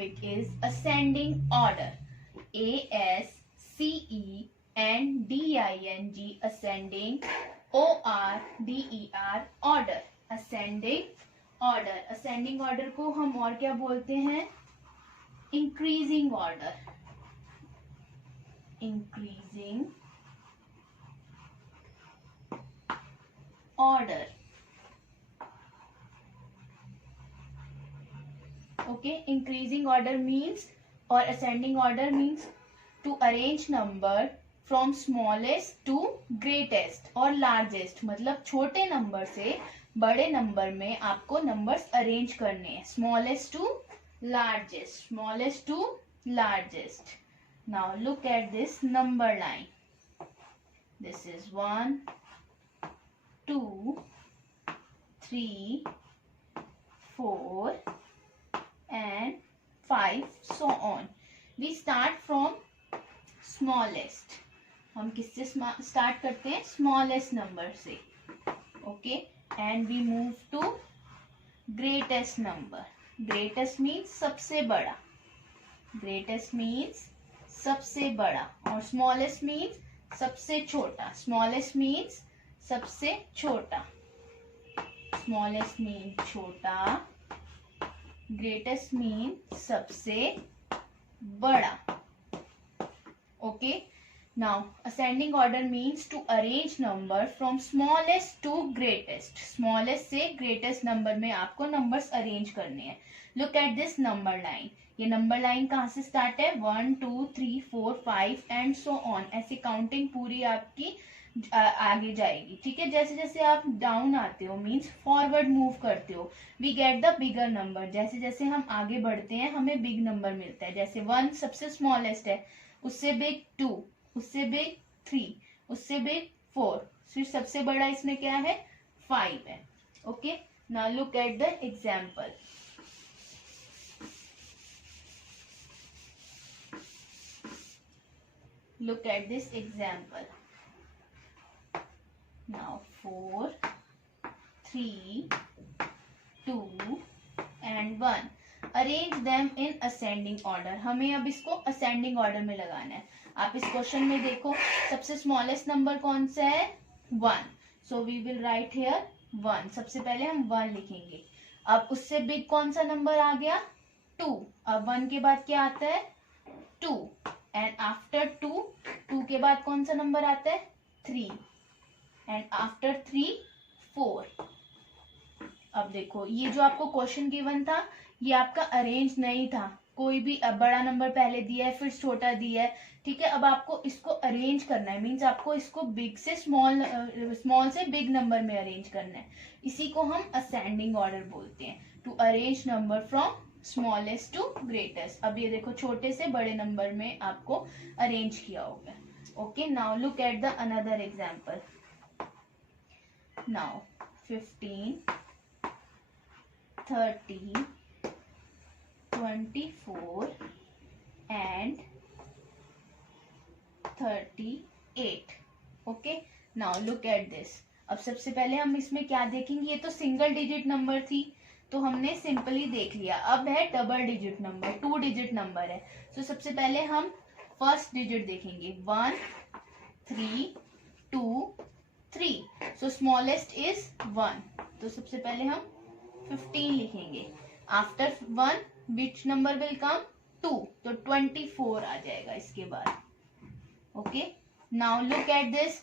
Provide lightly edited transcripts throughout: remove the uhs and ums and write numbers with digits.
topic is ascending order. ASCENDING, ascending, ORDER, order, ascending order. Ascending order को हम और क्या बोलते हैं? Increasing order. Increasing order. Okay, increasing order means or ascending order means to arrange number from smallest to greatest और largest. मतलब छोटे number से बड़े नंबर में आपको नंबर्स अरेंज करने हैं. Smallest to largest. Smallest to largest. Now look at this number line. This is 1, 2, 3, 4 and 5, so on. We start from smallest. हम किससे स्टार्ट करते हैं? स्मॉलेस्ट नंबर से. Okay, and we move to greatest number. Greatest means सबसे बड़ा. Greatest means सबसे बड़ा और स्मॉलेस्ट मीन्स सबसे छोटा. स्मॉलेस्ट मीन्स सबसे छोटा. स्मॉलेस्ट मीन्स छोटा. ग्रेटेस्ट मीन सबसे बड़ा. Okay, now ascending order means to arrange number from smallest to greatest. Smallest से ग्रेटेस्ट नंबर में आपको नंबर्स अरेंज करने हैं. Look at this number line. ये नंबर लाइन कहाँ से स्टार्ट है? 1, 2, 3, 4, 5 एंड सो ऑन. ऐसी काउंटिंग पूरी आपकी आगे जाएगी. ठीक है, जैसे जैसे आप डाउन आते हो मीन्स फॉरवर्ड मूव करते हो, we get the bigger number. जैसे जैसे हम आगे बढ़ते हैं हमें बिग नंबर मिलता है. जैसे 1 सबसे स्मॉलेस्ट है, उससे बिग 2, उससे बिग 3, उससे बिग 4, फिर सबसे बड़ा इसमें क्या है? 5 है. Okay, now look at the example. Look at this example. Now 4, 3, 2 and 1. Arrange them in ascending order. हमें अब इसको ascending order में लगाना है. आप इस क्वेश्चन में देखो सबसे स्मॉलेस्ट नंबर कौन सा है? 1. So we will write here 1. सबसे पहले हम 1 लिखेंगे. अब उससे बिग कौन सा नंबर आ गया? 2. अब 1 के बाद क्या आता है? 2. एंड आफ्टर 2 के बाद कौन सा नंबर आता है? 3. And after 3 4. अब देखो ये जो आपको क्वेश्चन गिवन था ये आपका अरेंज नहीं था. कोई भी बड़ा नंबर पहले दिया है फिर छोटा दिया है. ठीक है, अब आपको इसको अरेंज करना है. मीन्स आपको इसको बिग से स्मॉल से बिग नंबर में अरेंज करना है. इसी को हम असेंडिंग ऑर्डर बोलते हैं. To arrange number from smallest to greatest. अब ये देखो छोटे से बड़े नंबर में आपको अरेंज किया होगा. Okay, now look at the another example. Now 15, 30, 24 and 38. Okay, now look at this. अब सबसे पहले हम इसमें क्या देखेंगे? ये तो सिंगल डिजिट नंबर थी तो हमने सिंपली देख लिया. अब है double digit number, 2 digit number है. तो सबसे पहले हम फर्स्ट डिजिट देखेंगे. 1, 3, 2, 3. So smallest is 1. तो सबसे पहले हम 15 लिखेंगे. After 1 which number will come? 2. तो 24 आ जाएगा इसके बाद. Okay, now look at this.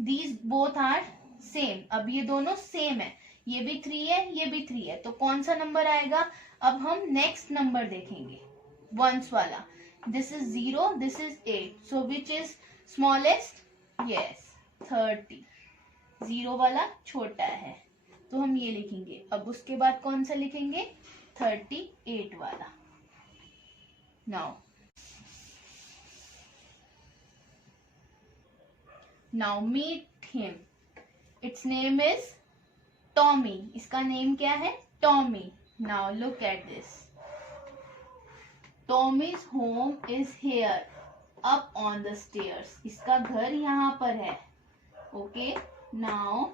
These both are same. अब ये दोनों सेम है. ये भी 3 है, ये भी 3 है. तो कौन सा नंबर आएगा? अब हम नेक्स्ट नंबर देखेंगे, वंस वाला. This is 0, this is 8. So which is smallest? Yes, 30. 0 वाला छोटा है तो हम ये लिखेंगे. अब उसके बाद कौन सा लिखेंगे? 38 वाला. Now meet him. It's name is Tommy. इसका नेम क्या है? Tommy. Now look at this. Tommy's home is here up on the stairs. इसका घर यहाँ पर है. Okay, now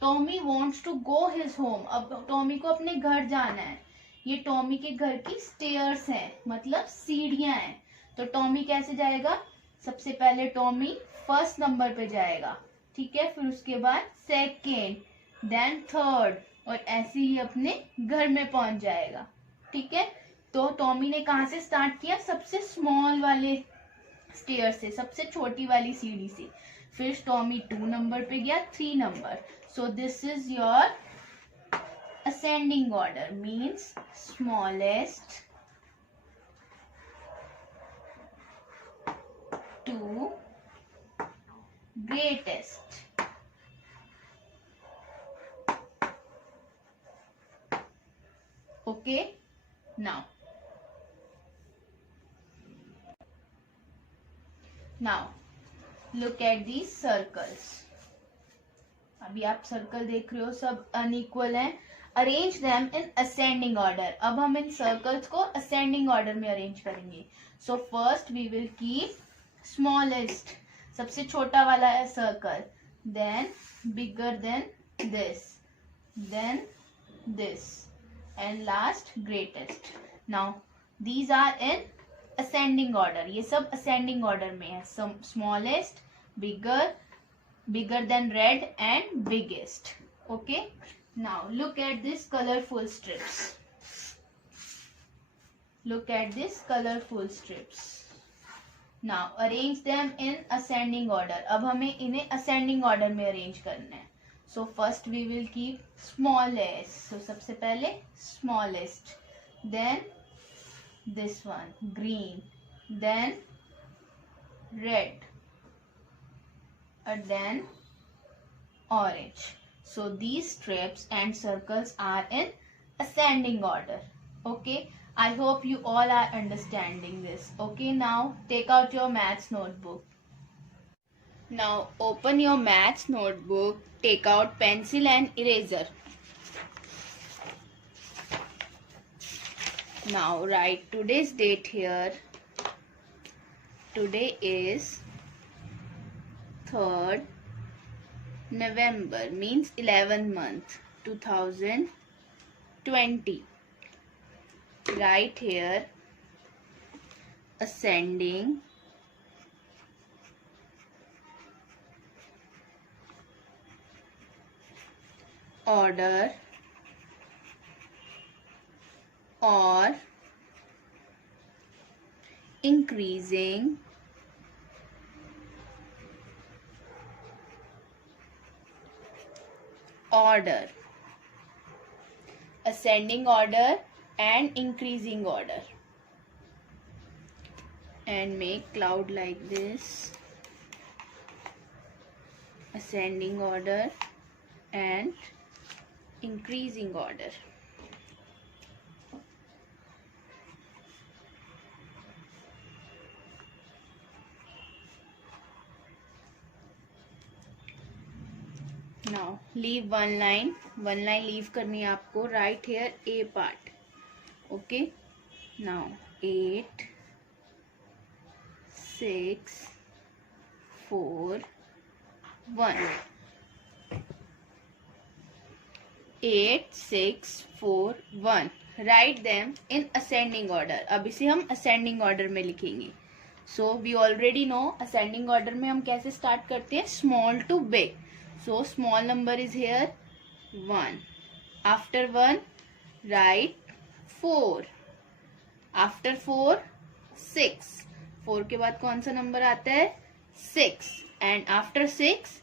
Tommy wants to go his home. अब टॉमी को अपने घर जाना है. ये टॉमी के घर की स्टेयर्स हैं, मतलब सीढ़ियां हैं। तो टॉमी कैसे जाएगा? सबसे पहले टॉमी फर्स्ट नंबर पे जाएगा, ठीक है, फिर उसके बाद सेकेंड, देन थर्ड, और ऐसे ही अपने घर में पहुंच जाएगा, ठीक है। तो टॉमी ने कहाँ से स्टार्ट किया? सबसे स्मॉल वाले स्टेयर से, सबसे छोटी वाली सीढ़ी से। फिर टॉमी 2 नंबर पे गया, 3 number. So this is your ascending order, means smallest to greatest. Okay, now look at these circles. अभी आप सर्कल देख रहे हो, सब अनइक्वल हैं। Arrange them in ascending order. अब हम इन सर्कल्स को असेंडिंग ऑर्डर में अरेंज करेंगे। So first we will keep smallest, सबसे छोटा वाला है circle, then bigger than this and last greatest. Now these are in ascending order, ये सब असेंडिंग ऑर्डर में है। Smallest, bigger than red and biggest. Okay, now look at this colorful strips. Look at this colorful strips. Now arrange them in ascending order. अब हमें इन्हें ascending order में arrange करना है. So first we will keep smallest. So सबसे पहले smallest, then this one green, then red, and then orange. So these strips and circles are in ascending order. Okay, I hope you all are understanding this. Okay, now take out your maths notebook. Now open your maths notebook, take out pencil and eraser. Now write today's date here. Today is 3rd November, means 11th month 2020. Write here ascending order or increasing order, ascending order and increasing order, and make cloud like this, ascending order and increasing order. Now leave one line leave करनी है आपको. Write here A part. Okay, now 8 6 4 1. 8 6 4 1. Write them in ascending order. अब इसे हम ascending order में लिखेंगे. So we already know ascending order में हम कैसे start करते हैं, small to big. So small number is here 1. After 1 write 4. After 4 6. 4 के बाद कौन सा नंबर आता है? 6. And after 6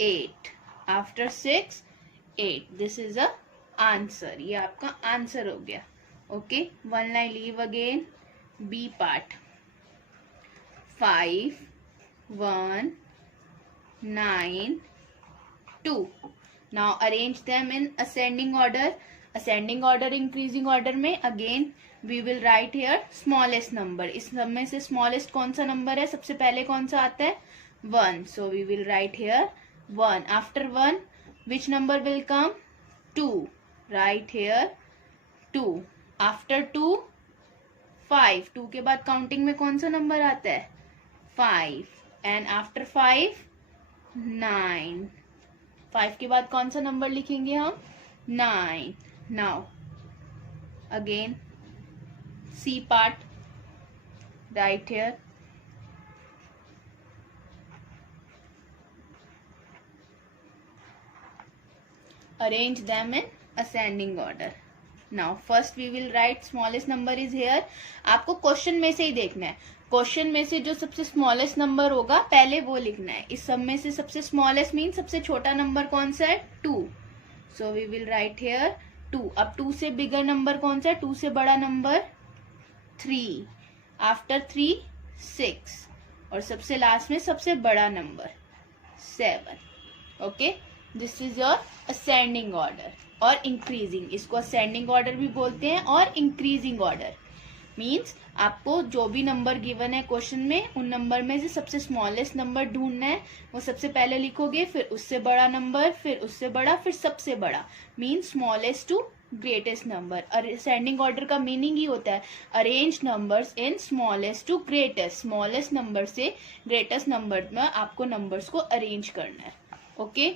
8. After 6 8. This is a answer. ये आपका आंसर हो गया. Okay, one line leave again. B part. 5 1 9 2. Now arrange them in ascending order. Ascending order, increasing order में again we will write here smallest number. इस सब में से smallest कौन सा number है? सबसे पहले कौन सा आता है? 1. So we will write here 1. After 1 which number will come? 2. Write here 2. After 2 5. 2 के बाद counting में कौन सा number आता है? 5. And after 5 9. 5 के बाद कौन सा नंबर लिखेंगे हम? 9. Now again C part, right here, arrange them in ascending order. Now first we will write smallest number is here. आपको क्वेश्चन में से ही देखना है, क्वेश्चन में से जो सबसे स्मॉलेस्ट नंबर होगा पहले वो लिखना है. इस सब में से सबसे स्मॉलेस्ट मीन सबसे छोटा नंबर कौन सा है, 2. So we will write here 2. अब 2 से बिगर नंबर कौन सा है, 2 से बड़ा नंबर 3, आफ्टर 3 6, और सबसे लास्ट में सबसे बड़ा number 7. Okay, this is your ascending order और इंक्रीजिंग. इसको असेंडिंग ऑर्डर भी बोलते हैं और इंक्रीजिंग ऑर्डर. मीन्स आपको जो भी नंबर गिवन है क्वेश्चन में, उन नंबर में से सबसे स्मॉलेस्ट नंबर ढूंढना है. वो सबसे पहले लिखोगे, फिर उससे बड़ा नंबर, फिर उससे बड़ा, फिर सबसे बड़ा. Means smallest to greatest number. Ascending order का मीनिंग ही होता है arrange numbers in smallest to greatest. Smallest number से ग्रेटेस्ट नंबर में आपको नंबर्स को अरेंज करना है. ओके